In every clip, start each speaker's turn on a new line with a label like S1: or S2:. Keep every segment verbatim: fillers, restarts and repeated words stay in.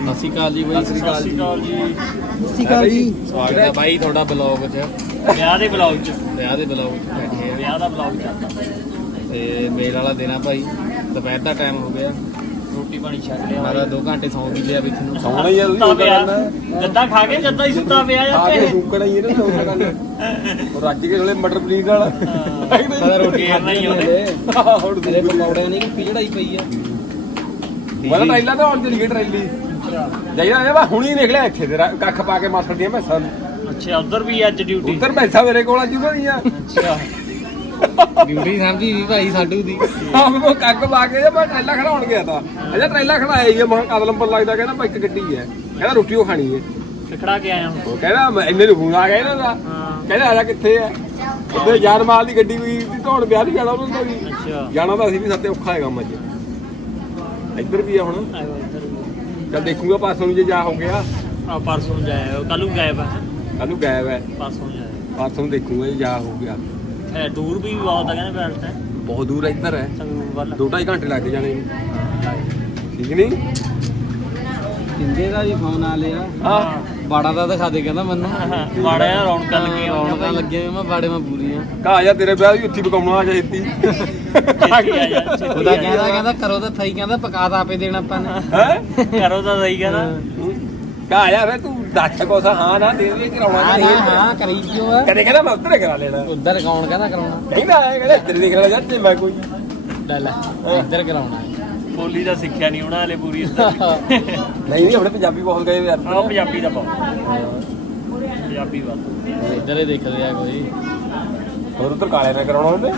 S1: ਸਤਿ ਸ਼੍ਰੀ ਅਕਾਲ ਜੀ ਬਾਈ।
S2: ਸਤਿ ਸ਼੍ਰੀ ਅਕਾਲ ਜੀ।
S1: ਸਤਿ ਸ਼੍ਰੀ ਅਕਾਲ ਜੀ। ਸਵਾਗਤ ਹੈ ਬਾਈ ਤੁਹਾਡਾ ਬਲੌਗ 'ਚ,
S2: ਵਿਆਹ ਦੇ ਬਲੌਗ 'ਚ
S1: ਵਿਆਹ ਦੇ ਬਲੌਗ 'ਚ ਬੈਠੇ ਆ।
S2: ਵਿਆਹ ਦਾ ਬਲੌਗ ਚੱਲਦਾ
S1: ਤੇ ਮੇਲ ਵਾਲਾ ਦਿਨ ਆ ਭਾਈ, ਦੁਪਹਿਰ ਦਾ ਟਾਈਮ ਹੋ ਗਿਆ,
S2: ਰੋਟੀ ਪਾਣੀ ਛਕ ਲਿਆ
S1: ਮਾਰਾ ਦੋ ਘੰਟੇ ਸੌਂ ਵੀ ਲਿਆ ਵਿੱਚ ਨੂੰ।
S3: ਸੌਣਾ ਹੀ ਆ ਤੁਸੀਂ
S2: ਸੁੱਤਾ
S3: ਉਹ
S2: ਪਿਆ
S3: ਕਰਨਾ
S2: ਜੱਦਾ ਖਾ ਕੇ ਜੱਦਾ ਹੀ ਸੁੱਤਾ ਪਿਆ
S3: ਆ ਕੇ
S2: ਜਾਂਦੇ
S3: ਸੁੱਕਣਾ ਹੀ ਹੈ ਨਾ ਸੌਣਾ ਕਰਨਾ ਉਹ ਰੱਜ ਕੇ ਥੋੜੇ ਮਟਰ ਪਨੀਰ ਨਾਲ
S1: ਸਾਡਾ ਰੋਟੀ ਖਾਣੀ
S2: ਨਹੀਂ
S1: ਹੁੰਦੇ
S3: ਹੁਣ
S1: ਤੇਰੇ ਪਕੌੜਿਆਂ ਦੀ ਕੀ ਚੜਾਈ ਪਈ ਆ।
S3: ਵਾਲਾ ਟ੍ਰੇਲਾ ਤਾਂ ਹੁਣ ਚਲੀ ਗਈ ਟ੍ਰੇਲੀ ਜਾਈਦਾ ਇਹ ਵਾ ਹੁਣੀ ਨਿਕਲਿਆ ਇੱਥੇ ਤੇ ਰ- ਕੱਖ ਪਾ ਕੇ ਮਾਸੜ ਦੀਆਂ ਮੈਸਾਂ
S2: ਅੱਛਾ ਉਧਰ ਵੀ ਅੱਜ ਡਿਊਟੀ
S3: ਉੱਧਰ ਮੈਸਾਂ ਮੇਰੇ ਕੋਲ ਅੱਜ ਉਹਨਾਂ ਦੀਆਂ
S2: ਅੱਛਾ
S1: ਡਿਊਟੀ ਸਮਝੀ ਵੀ ਭਾਈ ਸਾਡੂ ਦੀ।
S3: ਆਹ ਮੈਂ ਕੱਖ ਪਾ ਕੇ ਮੈਂ ਟ੍ਰੇਲਾ ਖੜਾਉਣ ਗਿਆ ਤਾਂ ਅਜਾ ਟ੍ਰੇਲਾ ਖੜਾਇਆ ਹੀ ਆ ਮੈਂ ਕਿਹਾ ਕਦਲਮ ਪਰ ਲੱਗਦਾ ਕਹਿੰਦਾ ਭਾਈ ਇੱਕ ਗੱਡੀ ਹੈ ਕਹਿੰਦਾ ਰੋਟੀ ਉਹ ਖਾਣੀ ਹੈ
S2: ਟਕੜਾ ਕੇ ਆਇਆ ਹੁਣ
S3: ਉਹ ਕਹਿੰਦਾ ਮੈਂ ਇੰਨੇ ਨੂੰ ਫੋਨ ਆ ਗਿਆ ਇਹਨਾਂ ਦਾ
S2: ਹਾਂ
S3: ਕਹਿੰਦਾ ਆਜਾ ਕਿੱਥੇ ਹੈ ਉੱਥੇ ਯਾਰ ਮਾਲ ਦੀ ਗੱਡੀ ਵੀ ਧੌਣ ਵਿਆਹ ਨਹੀਂ ਜਾਣਾ ਉਹਨਾਂ ਦਾ ਵੀ
S2: ਅੱਛਾ
S3: ਜਾਣਾ ਤਾਂ ਅਸੀਂ ਵੀ ਸੱਤੇ ਔਖਾ ਹੈਗਾ ਕੰਮ ਅੱਜ ਇੱਧਰ ਵੀ ਆ ਹੁਣ
S2: ਆਇਓ ਇੱਧਰ
S3: ਚੱਲ ਦੇਖੂਗਾ ਪਾਸੋਂ ਨੂੰ ਜੇ ਜਾ ਹੋ ਗਿਆ
S2: ਆ ਪਰਸੋਂ ਨੂੰ ਜਾਇਆ ਕੱਲ ਨੂੰ ਗਾਇਬ ਹੈ
S3: ਕੱਲ ਨੂੰ ਗਾਇਬ ਹੈ
S2: ਪਰਸੋਂ ਨੂੰ ਜਾਇਆ
S3: ਪਾਸੋਂ ਨੂੰ ਦੇਖੂਗਾ ਜੇ ਜਾ ਹੋ ਗਿਆ
S2: ਇਹ ਦੂਰ ਵੀ ਬਹੁਤ ਹੈ ਕਹਿੰਦੇ ਬੈਠ ਹੈ
S3: ਬਹੁਤ ਦੂਰ ਇੱਧਰ ਹੈ
S2: ਸੰਗਰੂਰ ਵੱਲ
S3: ਦੋ ਢਾਈ ਘੰਟੇ ਲੱਗ ਜਾਣੇ ਨੇ ਠੀਕ ਨਹੀਂ
S1: ਕਿੰਦੇ ਦਾ ਵੀ ਫੋਨ ਆ ਲਿਆ,
S3: ਹਾਂ
S1: ਬਾੜਾ ਦਾ ਦਿਖਾ ਦੇ ਕਹਿੰਦਾ ਮੈਨੂੰ।
S2: ਮਾੜਾ ਜਿਹਾ ਰੌਣਕਾਂ ਲੱਗੀਆਂ ਹੋਈਆਂ
S1: ਰੌਣਕਾਂ ਲੱਗੀਆਂ ਮੈਂ ਬਾੜੇ ਮੈਂ ਪੂਰੀਆਂ।
S3: ਕਹਾ ਜਾ ਤੇਰੇ ਵਿਆਹ ਵੀ ਉੱਥੇ ਪਕਾਉਣਾ ਆ ਛੇਤੀ
S2: ਛੇਤੀ ਆ ਜਾ ਛੇਤੀ
S1: ਉਹਦਾ
S2: ਆ ਜਾ।
S1: ਕਹਿੰਦਾ ਕਹਿੰਦਾ ਕਰੋ ਤਾਂ ਥਈ ਕਹਿੰਦਾ ਪਕਾ ਤਾਂ ਆਪੇ ਦੇਣਾ ਆਪਾਂ ਨੇ।
S3: ਹੈ
S2: ਕਰੋ ਤਾਂ ਸਹੀ ਕਹਿੰਦਾ
S3: ਕਹਾ ਜਾ ਫੇ ਤੂੰ ਦੱਸ ਕੋਸਾ ਹਾਂ ਨਾ ਦੇ ਦੇ ਕਰਾਉਣਾ
S1: ਹਾਂ
S3: ਕਿ
S1: ਨਾ
S3: ਨਹੀਂ
S1: ਹਾਂ ਕਰੀ ਕਿਉਂ ਆ।
S3: ਕਦੇ ਕਹਿੰਦਾ ਮੈਂ ਉੱਧਰ ਕਰਾ ਲੈਣਾ
S1: ਉੱਧਰ ਕੌਣ ਕਹਿੰਦਾ ਕਰਾਉਣਾ।
S3: ਕਹਿੰਦਾ ਆਏ ਕਹਿੰਦਾ ਇੱਧਰ ਦੇਖ ਲੈ ਜੱਟ ਮੈਂ ਕੋਈ
S1: ਡੱਲ ਇੱਧਰ ਕਰਾਉਣਾ।
S2: ਬੋਲੀ ਦਾ ਸਿੱਖਿਆ ਨਹੀਂ ਉਹਨਾਂ ਹਲੇ ਪੂਰੀ
S3: ਨਹੀਂ ਨਹੀਂ ਆਪਣੇ ਪੰਜਾਬੀ ਬਹੁਤ ਗਏ ਯਾਰ
S2: ਆਹ ਪੰਜਾਬੀ ਦਾ ਪਾਓ ਪੰਜਾਬੀ ਬਾਤ
S1: ਇੱਧਰ ਹੀ ਦੇਖਦੇ ਆ ਕੋਈ।
S3: ਹੋਰ ਉੱਧਰ ਕਾਲੇ ਨਾਲ ਕਰਾਉਣਾ ਉਹਨੇ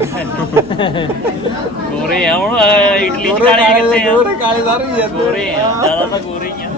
S2: ਗੋਰੇ ਆ ਹੁਣ ਅਹ ਇਟਲੀ ਚ ਕਾਲੇ ਕਿੱਥੇ ਆ
S3: ਗੋਰੇ ਕਾਲੇ ਸਾਰੇ ਹੀ ਜਾਂਦੇ
S2: ਗੋਰੇ ਆ ਜ਼ਿਆਦਾ ਤਾਂ ਗੋਰੇ ਹੀ ਆ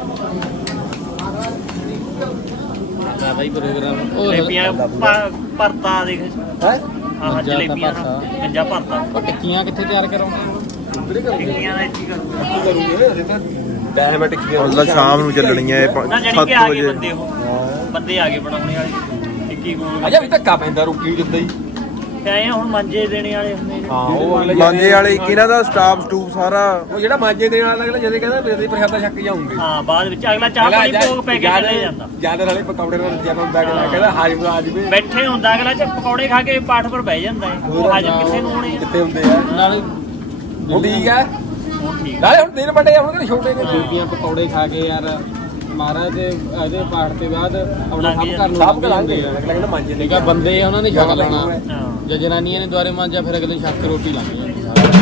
S1: ਆ ਬਾਈ ਪ੍ਰੋਗਰਾਮ ਉਹ
S2: ਜਲੇਬੀਆਂ ਭ- ਭਰਤਾ ਦੇਖ
S3: ਹੈ
S2: ਆਹ
S1: ਮੰਜਾ ਤਾਂ
S2: ਜਲੇਬੀਆਂ
S1: ਭਰਤਾ।
S2: ਪੰਜਾ ਭਰਤਾ
S1: ਉਹ ਟਿੱਕੀਆਂ ਕਿੱਥੇ ਤਿਆਰ ਕਰਾਉਣੀਆਂ।
S2: ਟਿੱਕੀਆਂ ਦਾ ਇੱਥੇ ਕਰੂਗਾ
S3: ਕਰੂਗੇ ਅਸੀਂ ਤਾਂ ਟਾਈਮ ਟਿੱਕੀਆਂ
S4: ਹੁਣ ਤਾਂ ਸ਼ਾਮ ਨੂੰ ਚੱਲਣੀਆਂ ਇਹ
S2: ਨਾ ਜਾਨੀ
S4: ਸੱਤ
S2: ਕਿ ਆ ਗਏ
S4: ਵਜੇ
S2: ਬੰਦੇ ਉਹ ਬੰਦੇ ਆ ਗਏ ਬਣਾਉਣੇ ਵਾਲੇ ਟਿੱਕੀ ਗੋਲ
S3: ਅਜਾ ਵੀ ਧੱਕਾ ਪੈਂਦਾ ਰੋਟੀ ਜਿੱਦਾਂ ਹੀ
S2: ਤੇ ਆਏ ਆ ਹੁਣ ਮਾਂਜੇ ਦੇਣੇ ਵਾਲੇ ਹੁੰਦੇ ਨੇ
S3: ਹਾਂ ਉਹ ਅਗਲੇ
S4: ਮਾਂਜੇ ਵਾਲੇ ਇਹਨਾਂ ਦਾ ਸਟਾਫ ਸਟੂਫ ਸਾਰਾ
S3: ਉਹ ਜਿਹੜਾ ਮਾਂਜੇ ਦੇਣ ਵਾਲਾ ਅਗਲਾ ਜਦੇ ਕਹਿੰਦਾ ਮੇਰੇ ਪ੍ਰਸ਼ਾਦਾ ਛੱਕ ਜਾਉਂਗੇ
S2: ਹਾਂ ਬਾਅਦ ਵਿੱਚ ਅਗਲਾ ਚਾਹ ਪਾਣੀ ਭੋਗ ਪੈ ਕੇ ਚਲੇ ਜਾਂਦਾ
S3: ਜਿਆਦਾ ਨਾਲੇ ਪਕੌੜੇ ਨਾਲ ਰੱਜਿਆ ਹੁੰਦਾ ਕਿ ਕਹਿੰਦਾ ਹਾਜ਼ਮ ਆ ਜਵੇ
S2: ਬੈਠੇ ਹੁੰਦਾ ਅਗਲਾ ਚ ਪਕੌੜੇ ਖਾ ਕੇ ਪਾਠ ਪਰ ਬਹਿ ਜਾਂਦਾ ਹੈ ਉਹ ਹਾਜ਼ਮ ਕਿੱਥੇ ਨੂੰ ਹੋਣੇ ਆ
S3: ਕਿੱਥੇ ਹੁੰਦੇ ਆ
S1: ਨਾਲੇ
S3: ਹੁਣ ਠੀਕ ਹੈ
S2: ਉਹ ਠੀਕ
S3: ਨਾਲੇ ਹੁਣ ਦਿਨ ਵੱਡੇ ਆ ਹੁਣ ਕਿਹੜੇ ਛੋਟੇ ਨੇ
S1: ਬੀਬੀਆਂ ਪਕੌੜੇ ਖਾ ਕੇ ਯਾਰ ਮਹਾਰਾਜ ਦੇ ਇਹਦੇ ਪਾਠ ਤੇ ਬਾਅਦ ਆਪਣਾ ਸਭ ਘਰ ਨੂੰ
S3: ਸਭ
S1: ਲੰਘ
S3: ਕਰਾਂਗੇ
S1: ਜਾਂਦੇ ਆ।
S3: ਅਗਲਾ ਕਹਿੰਦਾ ਮਾਂਜੇ
S1: ਠੀਕ ਆ ਬੰਦੇ ਉਹਨਾਂ ਨੇ ਛਕ ਲੈਣਾ
S2: ਹਾਂ
S1: ਜਾਂ ਜਨਾਨੀਆਂ ਨੇ ਦੁਆਰੇ ਮਾਂਜਿਆ ਫਿਰ ਅਗਲੇ ਛੱਕ ਕੇ ਰੋਟੀ ਲਾਣੀ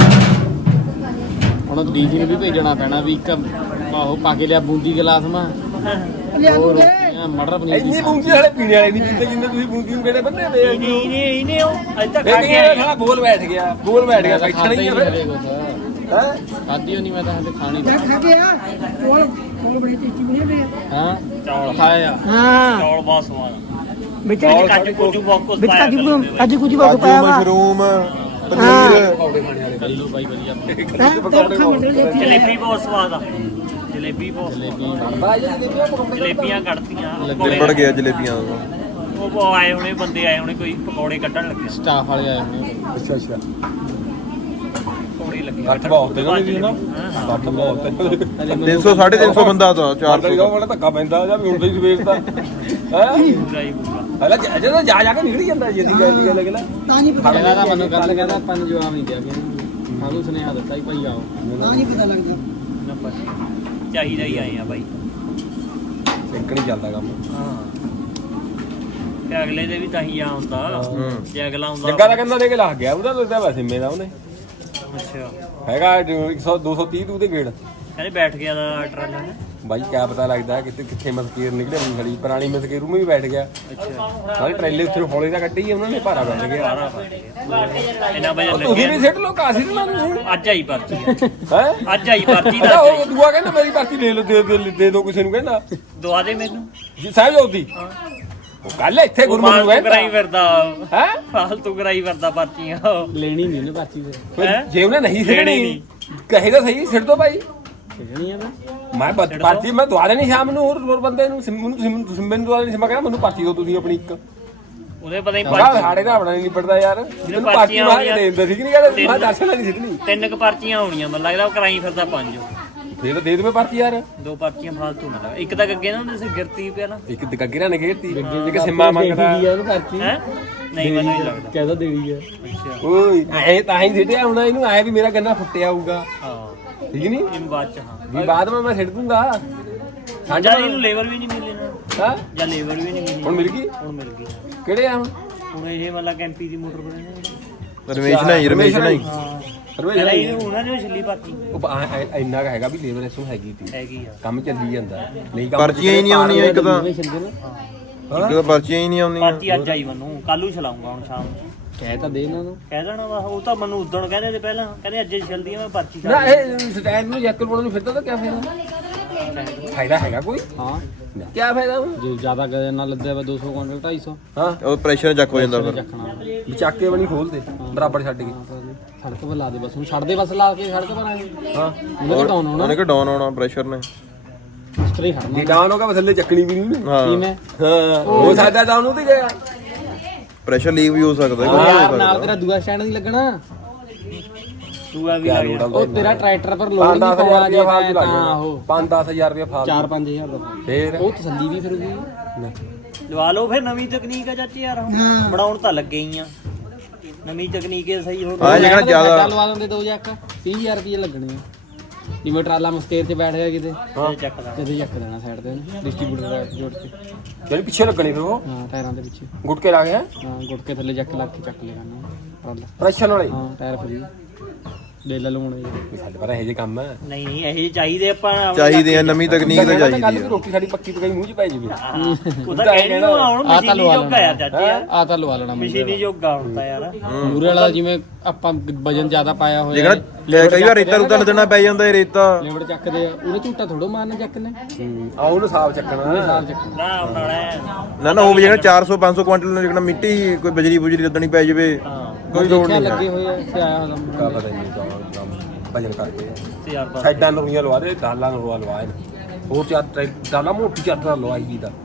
S1: ਹੁਣ ਡੀਜੀ ਨੂੰ ਵੀ ਭੇਜਣਾ ਪੈਣਾ ਵੀ ਇੱਕ ਆਹੋ ਪਾ ਕੇ ਲਿਆ ਬੂੰਦੀ ਗਲਾਸ ਮਾ ਹੋਰ ਰੋਟੀਆਂ ਮਟਰ ਪਨੀਰ ਦੀ
S3: ਇੰਨੀ ਬੂੰਦੀ ਵਾਲੇ ਪੀਣੇ ਵਾਲੇ ਨਹੀਂ ਪੀਂਦੇ ਜਿੰਨੇ ਤੁਸੀਂ ਬੂੰਦੀ ਨੂੰ ਕਿਹੜੇ ਬੰਦੇ ਪਏ
S2: ਇਹਨੇ ਇਹਨੇ ਇਹਨੇ ਉਹ ਅੱਜ ਤੱਕ
S3: ਫਿਰ
S2: ਖਾ ਕੇ
S3: ਇਹ
S2: ਆਏ
S3: ਸਾਲਾ ਬੋਲ ਬੈਠ ਗਿਆ ਬੋਲ ਬੈਠ ਗਿਆ ਬੈਠਣਾ ਹੀ ਆ ਫਿਰ ਹੈ
S1: ਖਾਦੀ ਹੋਣੀ ਮੈਂ ਤਾਂ ਹਲੇ ਖਾਣੀ
S5: ਖਾ ਕੇ ਆ ਕੋਲ ਕੋਲ ਬੜੀ ਟੇਸਟੀ ਬਣੀ ਹੁੰਦੀ ਆ
S1: ਹਾਂ
S2: ਚੌਲ
S1: ਖਾਇਆ
S5: ਹਾਂ
S2: ਚੌਲ ਬਹੁਤ ਸਵਾਦ
S5: ਵਿੱਚ
S2: ਚੌਲ ਕਾਜੂ ਕੋਜੂ ਬਹੁਤ ਕੁਝ
S5: ਵਿੱਚ
S2: ਪਾਇਆ
S5: ਕਾਜੂ ਕਾਜੂ ਕੁਝ
S4: ਕਾਜੂ
S5: ਪਾਇਆ ਵਾ
S4: ਮਸ਼ਰੂਮ
S5: ਹਾਂ।
S4: ਪਨੀਰ
S3: ਪਕੌੜੇ ਖਾਣੇ ਵਾਲੇ
S1: ਕੱਲੂ ਬਾਈ ਵਧੀਆ
S5: ਹੈਂ? ਤੇ ਅੱਖਾਂ ਮੰਡਲ ਦੇ ਉੱਤੇ
S2: ਜਲੇਬੀ ਬਹੁਤ ਸਵਾਦ ਆ ਜਲੇਬੀ ਬਹੁਤ
S1: ਜਲੇਬੀ
S2: ਜਲੇਬੀਆਂ ਕੱਢਤੀਆਂ
S4: ਲਿਬੜ ਗਿਆ ਜਲੇਬੀਆਂ ਦਾ
S2: ਉਹ ਉਹ ਆਏ ਹੋਣੇ ਬੰਦੇ ਆਏ ਹੋਣੇ ਕੋਈ ਪਕੌੜੇ ਕੱਢਣ ਲੱਗੇ
S1: ਸਟਾਫ ਵਾਲੇ ਆਏ ਹੋਏ
S3: ਅੱਛਾ ਅੱਛਾ
S2: ਪਕੌੜੇ ਲੱਗੇ
S3: ਕੱਟ ਬਹੁਤ ਤੇ ਨਾ ਵੀ ਨਾ
S2: ਹਾਂ, ਹਾਂ।
S3: ਕੱਟ ਬਹੁਤ ਤੇ
S4: ਤਿੰਨ ਸੌ ਸਾਢੇ ਤਿੰਨ ਸੌ ਬੰਦਾ ਤਾਂ ਚਾਰ
S3: ਮਾਰਦਾ
S4: ਸੌ
S3: ਵਾਲਾ ਧੱਕਾ ਪੈਂਦਾ ਜਾਂ ਵੀ ਹੁਣ ਹੀ ਸਵੇਰ ਦਾ ਹੈ
S2: ਪੂਰਾ ਹੀ ਪੂਰਾ
S3: ਹਲਾ ਜਦੋਂ ਜਾ ਜਾ ਕੇ ਨਿਕਲ ਜਾਂਦਾ ਜਿੱਦੀ ਗੱਲ ਦੀ ਗੱਲ ਅਗਲਾ
S5: ਤਾਂ ਨਹੀਂ ਪਤਾ
S1: ਕਹਿੰਦਾ ਤਾਂ ਮੈਨੂੰ ਕੱਲ ਕਹਿੰਦਾ ਆਪਾਂ ਨੂੰ ਜਵਾਬ ਨਹੀਂ ਦਿਆ ਕਿ ਸਾਨੂੰ ਸੁਨੇਹਾ ਦਿੱਤਾ ਹੀ ਭਾਈ ਆਓ
S5: ਤਾਂ ਨਹੀਂ ਪਤਾ ਲੱਗਦਾ
S2: ਨਾ ਪਤਾ ਚਾਹੀਦਾ ਹੀ ਆਏ ਆ ਬਾਈ
S3: ਇੱਕ ਨਹੀਂ ਚੱਲਦਾ ਕੰਮ
S2: ਹਾਂ ਤੇ ਅਗਲੇ ਦੇ ਵੀ ਤਾਂ ਹੀ ਆ ਹੁੰਦਾ ਜੇ ਅਗਲਾ ਹੁੰਦਾ
S3: ਜੱਗਾ ਦਾ ਕਹਿੰਦਾ ਦੇ ਕੇ ਲੱਗ ਗਿਆ ਉਹਦਾ ਲੱਗਦਾ ਵੈਸੇ ਮੇਰਾ ਉਹਨੇ
S2: ਅੱਛਾ
S3: ਹੈਗਾ ਇੱਕ ਸੌ ਦੋ ਸੌ ਤੀਹ ਤੂ ਦੇ ਗੇੜ
S2: ਕਹਿੰਦੇ ਬੈਠ ਗਿਆ ਦਾ ਟਰਾਲਾ ਨੇ
S3: ਬਾਈ ਕਿਆ ਪਤਾ ਲੱਗਦਾ ਕਿਤੇ ਕਿੱਥੇ ਮਸਕੀਰ ਨਿਕਲੇ ਹੁਣ ਖੜੀ ਪੁਰਾਣੀ ਮਸਕੀਰ ਨੂੰ ਵੀ ਬੈਠ ਗਿਆ
S2: ਅੱਛਾ
S3: ਸਾਰੇ ਟ੍ਰੇਲੇ ਉੱਥੇ ਹੌਲੇ ਦਾ ਕੱਢੀ ਉਹਨਾਂ ਨੇ ਭਾਰਾ ਬਣ ਗਿਆ
S2: ਇਹਨਾਂ ਵਜੇ
S3: ਤੁਸੀਂ ਵੀ
S2: ਲੱਗੇ
S3: ਸਿੱਟ ਲੋ ਕਾਸੀ ਨਾ ਤੁਸੀਂ
S2: ਅੱਜ ਆਈ ਪਰਚੀ
S3: ਹੈ
S2: ਅੱਜ ਆਈ ਪਰਚੀ
S3: ਅੱਛਾ
S2: ਦਾ
S3: ਉਹ ਦੁਆ ਕਹਿੰਦਾ ਮੇਰੀ ਪਰਚੀ ਲੈ ਲਓ ਦੇ ਦੇ- ਦੇ ਦੋ ਕਿਸੇ ਨੂੰ ਕਹਿੰਦਾ
S2: ਦਵਾ ਦੇ ਮੈਨੂੰ
S3: ਜੀ ਸਾਹਿਬ ਉਹਦੀ ਉਹ ਗੱਲ ਇੱਥੇ ਗੁਰਮੁਖ ਨੂੰ
S2: ਫਾਲਤੂ ਕਰਾਈ
S3: ਕਹਿੰਦਾ
S2: ਫਿਰਦਾ
S3: ਹੈ
S2: ਫਾਲਤੂ ਕਰਾਈ ਫਿਰਦਾ ਪਰਚੀਆਂ
S1: ਲੈਣੀ ਨਹੀਂ ਨਾ ਬਾਕੀ ਫਿਰ
S2: ਹੈਂ?
S3: ਜੇ ਉਹਨੇ ਨਹੀਂ
S2: ਲੈਣੀ
S3: ਸਿੱਟਣੀ ਕਹੇ ਤਾਂ ਸਹੀ ਸਿੱਟ ਦੋ ਭਾਈ
S1: ਖੇਡਣੀ ਆ ਨਾ
S3: ਮੈਂ ਬ- ਪਰਚੀ ਮੈਂ ਦਵਾ ਦੇਣੀ ਸ਼ਾਮ ਨੂੰ ਹੋਰ ਹੋਰ ਬੰਦੇ ਨੂੰ ਸਿੰਮੂ ਨੂੰ ਸਿੰਮੇ ਨੂੰ ਦਵਾ ਦੇਣੀ ਸੀ ਮੈਂ ਕਹਿੰਦਾ ਮੈਨੂੰ ਪਰਚੀ ਦਿਓ ਤੁਸੀਂ ਆਪਣੀ ਇੱਕ
S2: ਉਹਦੇ ਪਤਾ ਨਹੀਂ
S3: ਆਹ
S2: ਪਰਚੀ
S3: ਸਾਡੇ ਦਾ ਆਪਣਾ ਨਹੀਂ ਪੜਦਾ ਯਾਰ ਜਿਹਨੂੰ ਪਰਚੀ
S2: ਪਰਚੀਆਂ
S3: ਮਾਰ ਕੇ ਦੇ ਦਿੰਦਾ ਸੀ ਕਿ ਨਹੀਂ ਕਹਿੰਦਾ ਮੈਂ ਦਰਸ਼ਨ ਨਹੀਂ ਸਿੱਟਣੀ
S2: ਤਿੰਨ ਕ ਪਰਚੀਆਂ ਹੋਣੀਆਂ ਮੈਨੂੰ ਲੱਗਦਾ ਉਹ ਕਰਾਈ ਫਿਰਦਾ ਪੰਜ
S3: ਫੇਰ ਤਾਂ ਦੇ ਦੇਵੇ ਪਰਚੀ ਯਾਰ
S2: ਦੋ ਪਰਚੀਆਂ ਫਾਲਤੂ ਨਾ ਲਗਾ ਇੱਕ ਤਾਂ ਅੱਗੇ ਨਾ ਉਹਨੇ ਸੇ ਗਿਰਤੀ ਪਿਆ ਨਾ
S3: ਇੱਕ ਗੱਗੇਰਾ ਨੇ ਘੇਰਤੀ ਇੱਕ ਸਿੰਮਾ ਮੰਗਦਾ
S5: ਉਹਨੂੰ ਕਰਤੀ
S2: ਹੈ ਨਹੀਂ ਮੈਨੂੰ ਨਹੀਂ ਲੱਗਦਾ
S5: ਕਹਿੰਦਾ ਦੇਣੀ ਆ
S2: ਅੱਛਾ
S3: ਓਏ ਐ ਤਾਂ ਹੀ ਸਿੱਟਿਆ ਹੁਣ ਇਹਨੂੰ ਐ ਵੀ ਮੇਰਾ ਗੰਨਾ ਫੁੱਟਿਆ ਹੋਊਗਾ
S2: ਹਾਂ
S3: ਠੀਕ ਨਹੀਂ
S2: ਇਹ ਬਾਅਦ ਚ ਹਾਂ
S3: ਵੀ ਬਾਅਦ ਵਿੱਚ ਮੈਂ ਸਿੱਟ ਦੂੰਗਾ
S2: ਸਾਂਝਾ ਇਹਨੂੰ ਲੇਬਰ ਵੀ ਨਹੀਂ ਮਿਲੀ ਨਾ
S3: ਹਾਂ
S2: ਜਾਂ ਲੇਬਰ ਵੀ ਨਹੀਂ ਮਿਲੀ
S3: ਹੁਣ ਮਿਲ ਗਈ
S2: ਹੁਣ ਮਿਲ ਗਈ
S3: ਕਿਹੜੇ ਆ ਹੁਣ
S2: ਹੁਣ ਇਹ ਮਤਲਬ ਕੈਂਪੀ ਦੀ ਮੋਟਰ ਬਣੇ
S4: ਰਮੇਸ਼ ਨਹੀਂ ਰਮੇਸ਼ ਨਹੀਂ
S2: ਹਾਂ
S3: ਸਰਵੇ
S2: ਪਹਿਲਾਂ ਇਹ ਉਹਨਾਂ ਨੇ ਛਿੱਲੀ ਪਾਤੀ
S3: ਉਹ ਆ- ਆ- ਇੰਨਾ ਕੁ ਹੈਗਾ ਵੀ ਲੇਬਰ ਇਸੂ ਹੈਗੀ ਤੀ
S2: ਹੈਗੀ ਆ
S3: ਕੰਮ ਚੱਲੀ ਜਾਂਦਾ ਨਹੀਂ ਕੰਮ
S4: ਪਰਚੀਆਂ ਹੀ ਨਹੀਂ ਆਉਂਦੀਆਂ ਇੱਕ ਤਾਂ
S5: ਛਿੰਦੇ ਨਾ
S4: ਇੱਕ ਤਾਂ ਪਰਚੀਆਂ ਹੀ ਨਹੀਂ ਆਉਂਦੀਆਂ
S2: ਪਾਤੀ ਅੱਜ ਆਈ ਮੈਨੂੰ ਕੱਲ ਨੂੰ ਚਲਾਉਂਗਾ ਹੁਣ ਸ਼ਾਮ ਨੂੰ
S5: ਕਹਿ ਤਾਂ ਦੇ ਇਹਨਾਂ ਨੂੰ
S2: ਕਹਿ ਦੇਣਾ ਵਾ ਉਹ ਤਾਂ ਮੈਨੂੰ ਉਦਣ ਕਹਿੰਦੇ ਤੇ ਪਹਿਲਾਂ ਕਹਿੰਦੇ ਅੱਜ ਹੀ ਚੱਲਦੀ ਆ ਮੈਂ ਪਰਚੀ
S3: ਨਾ ਇਹ ਸਟੈਂਡ ਨੂੰ ਜੈਕਲ ਬਣਾਉਣ ਨੂੰ ਫਿਰਦਾ ਤਾਂ ਕੀ ਫਾਇਦਾ ਫਾਇਦਾ ਹੈਗਾ ਕੋਈ
S5: ਹਾਂ
S3: ਕੀ ਫਾਇਦਾ ਉਹ?
S5: ਜੇ ਜ਼ਿਆਦਾ ਗਏ ਨਾ ਲੱਦਿਆ ਵਾ ਦੋ ਸੌ ਕੁਇੰਟਲ ਢਾਈ ਸੌ
S3: ਹਾਂ
S4: ਉਹ ਪ੍ਰੈਸ਼ਰ ਚੱਕ ਹੋ ਜਾਂਦਾ ਫਿਰ
S5: ਚੱਕਣਾ
S3: ਵੀ ਚੱਕ ਕੇ ਬਣੀ ਖੋਲ ਦੇ ਬਰਾਬਰ ਛੱਡ ਕੇ
S5: ਸੜਕ 'ਤੇ ਲਾ ਦੇ ਬਸ ਹੁਣ ਛੱਡ ਦੇ ਬਸ ਲਾ ਕੇ ਸੜਕ 'ਤੇ ਆਏ
S3: ਹਾਂ
S5: ਉਹਨੇ ਘਟਾਉਣ ਹੋਣਾ
S4: ਉਹਨੇ ਕਿ ਡਾਊਨ ਆਉਣਾ ਪ੍ਰੈਸ਼ਰ ਨੇ
S5: ਸਟਰੀ ਖੜਨਾ
S3: ਜੇ ਡਾਊਨ ਹੋਗਾ ਥੱਲੇ ਚੱਕਣੀ ਵੀ ਨਹੀਂ
S4: ਹਾਂ
S5: ਕਿਵੇਂ
S3: ਹਾਂ ਹੋ ਸਕਦਾ ਡਾਊਨ ਉਹਦੀ ਗਿਆ
S4: ਪ੍ਰੈਸ਼ਰ ਲੀਕ ਵੀ ਹੋ ਸਕਦਾ
S5: ਉਹ ਯਾਰ ਨਾਲ ਤੇਰਾ ਦੂਆ ਸਟੈਂਡ ਨਹੀਂ ਲੱਗਣਾ
S2: ਤੂੰ ਆ ਵੀ ਲੱਗ ਜਾ
S5: ਉਹ ਤੇਰਾ ਟਰੈਕਟਰ ਪਰ ਲੋਡ ਨਹੀਂ ਪਵਾ ਜੇ
S3: ਫਾਲਤੂ ਲੱਗ
S5: ਤਾਂ ਉਹ
S3: ਪੰਜ ਦਸ ਹਜ਼ਾਰ ਰੁਪਏ ਫਾਲਤੂ
S5: ਚਾਰ ਪੰਜ ਹਜ਼ਾਰ ਦਾ
S3: ਫੇਰ
S5: ਉਹ ਤਸੱਲੀ ਵੀ ਫਿਰ ਗਈ
S2: ਲਵਾ ਲਓ ਫਿਰ ਨਵੀਂ ਤਕਨੀਕ ਆ ਚਾਚੀ ਯਾਰ ਹੁਣ ਬਣਾਉਣ ਤਾਂ ਲੱਗੇ ਹੀ ਆ ਨਵੀਂ ਤਕਨੀਕ ਇਹ ਸਹੀ ਹੋਰ
S4: ਹਾਂ ਜਿਹੜਾ ਜ਼ਿਆਦਾ
S5: ਲਵਾ ਦਿੰਦੇ ਦੋ ਜੱਕ ਤੀਹ ਹਜ਼ਾਰ ਰੁਪਏ ਲੱਗਣੇ ਆ ਜਿਵੇਂ ਟਰਾਲਾ ਮਸਤੇਰ ਤੇ ਬੈਠ ਗਿਆ ਕਿਤੇ
S2: ਇਹ ਚੱਕ ਲਾ
S5: ਤੇ ਚੱਕ ਦੇਣਾ ਸਾਈਡ ਤੇ ਡਿਸਟ੍ਰੀਬਿਊਟਰ ਜੋੜ ਕੇ
S3: ਜਿਹੜੀ ਪਿੱਛੇ ਲੱਗਣੀ ਫਿਰ ਉਹ
S5: ਹਾਂ ਟਾਇਰਾਂ ਦੇ ਪਿੱਛੇ
S3: ਗੁੱਟ ਕੇ ਲਾ ਗਿਆ
S5: ਹਾਂ ਗੁੱਟ ਕੇ ਥੱਲੇ ਜੱਕ ਲੱਗ ਕੇ ਚੱਕ ਲਿਆ ਕਰਨਾ ਟਰਾਲਾ
S3: ਪ੍ਰੈਸ਼ਰ ਵਾਲੇ
S5: ਹਾਂ ਟਾਇਰ ਫਰੀ ਦੇ ਲੈ ਲਵਾਉਣੇ
S3: ਵੀ ਸਾਡੇ ਪਰ ਇਹੋ ਜਿਹੇ ਕੰਮ ਹੈ
S2: ਨਹੀਂ ਨਹੀਂ ਇਹ ਜਿਹੇ ਚਾਹੀਦੇ ਆਪਾਂ ਆਪਣੇ
S4: ਚਾਹੀਦੇ ਆ ਨਵੀਂ ਤਕਨੀਕ ਤਾਂ
S3: ਕੱਲ
S4: ਚਾਹੀਦੀ
S3: ਵੀ
S4: ਆ
S3: ਰੋਟੀ ਸਾਡੀ ਪੱਕੀ ਪਕਾਈ ਮੂੰਹ ਚ ਪੈ ਜਵੇ
S2: ਉਹ ਤਾਂ ਕਹਿਣੀ ਨੂੰ ਹੁਣ
S5: ਆ ਤਾਂ
S2: ਮਸ਼ੀਨੀ
S5: ਲਵਾ
S2: ਜੋਗਾ ਯਾਰ ਚਾਚੀ ਯਾਰ
S5: ਆ ਤਾਂ ਲਵਾ ਲੈਣਾ
S2: ਮਸ਼ੀਨੀ ਜੋਗਾ ਹੁਣ ਤਾਂ ਯਾਰ
S5: ਮੂਰੇ ਵਾਲਾ ਜਿਵੇਂ ਆਪਾਂ ਵਜਨ ਜ਼ਿਆਦਾ ਪਾਇਆ ਹੋਇਆ
S4: ਜਿਹੜਾ ਲੈ ਕਈ ਵਾਰ ਰੇਤਾ ਰੂਤਾ ਲੱਦਣਾ ਪੈ ਜਾਂਦਾ ਇਹ ਰੇਤਾ
S5: ਲੇਬੜ ਚੱਕਦੇ ਆ ਉਹਨੇ ਝੂਟਾ ਥੋੜੋ ਮਾਰਨਾ ਚੱਕ ਨੇ
S3: ਆ ਉਹਨੂੰ ਸਾਫ ਚੱਕਣਾ
S5: ਸਾਲ ਚੱਕਣਾ
S2: ਨਾ ਹੁਣ ਵਾਲਾ
S4: ਨਾ ਨਾ ਉਹ ਜਿਹੜਾ ਚਾਰ ਸੌ ਪੰਜ ਸੌ ਕੁਇੰਟਲ ਨਾਲ ਜਿਹੜਾ ਮਿੱਟੀ ਕੋਈ ਬਜਰੀ ਬੁਜਰੀ ਲੱਦਣੀ ਪੈ ਜਾਵੇ
S2: ਹਾਂ
S4: ਕੋਈ ਲੋੜ
S5: ਦੇਖਿਆ
S4: ਨਹੀਂ
S5: ਲੱਗੇ ਹੋਏ ਆ ਇੱਥੇ ਆਇਆ ਹੋਇਆ
S3: ਕਾ ਪਤਾ ਨਹੀਂ ਕੰਮ ਵਜਨ ਕਰਕੇ
S2: ਤੇ ਯਾਰ ਬਸ
S3: ਸਾਈਡਾਂ ਲੋਈਆਂ ਲਵਾ ਦੇ ਢਾਲਾਂ ਲਵਾ ਲਵਾ ਇਹਨੂੰ ਹੋਰ ਚਾਰ ਟਰੈ- ਢਾਲਾਂ ਮੋਟੀ ਚਾਦਰ ਲਵਾਈ ਦੀ ਦਾ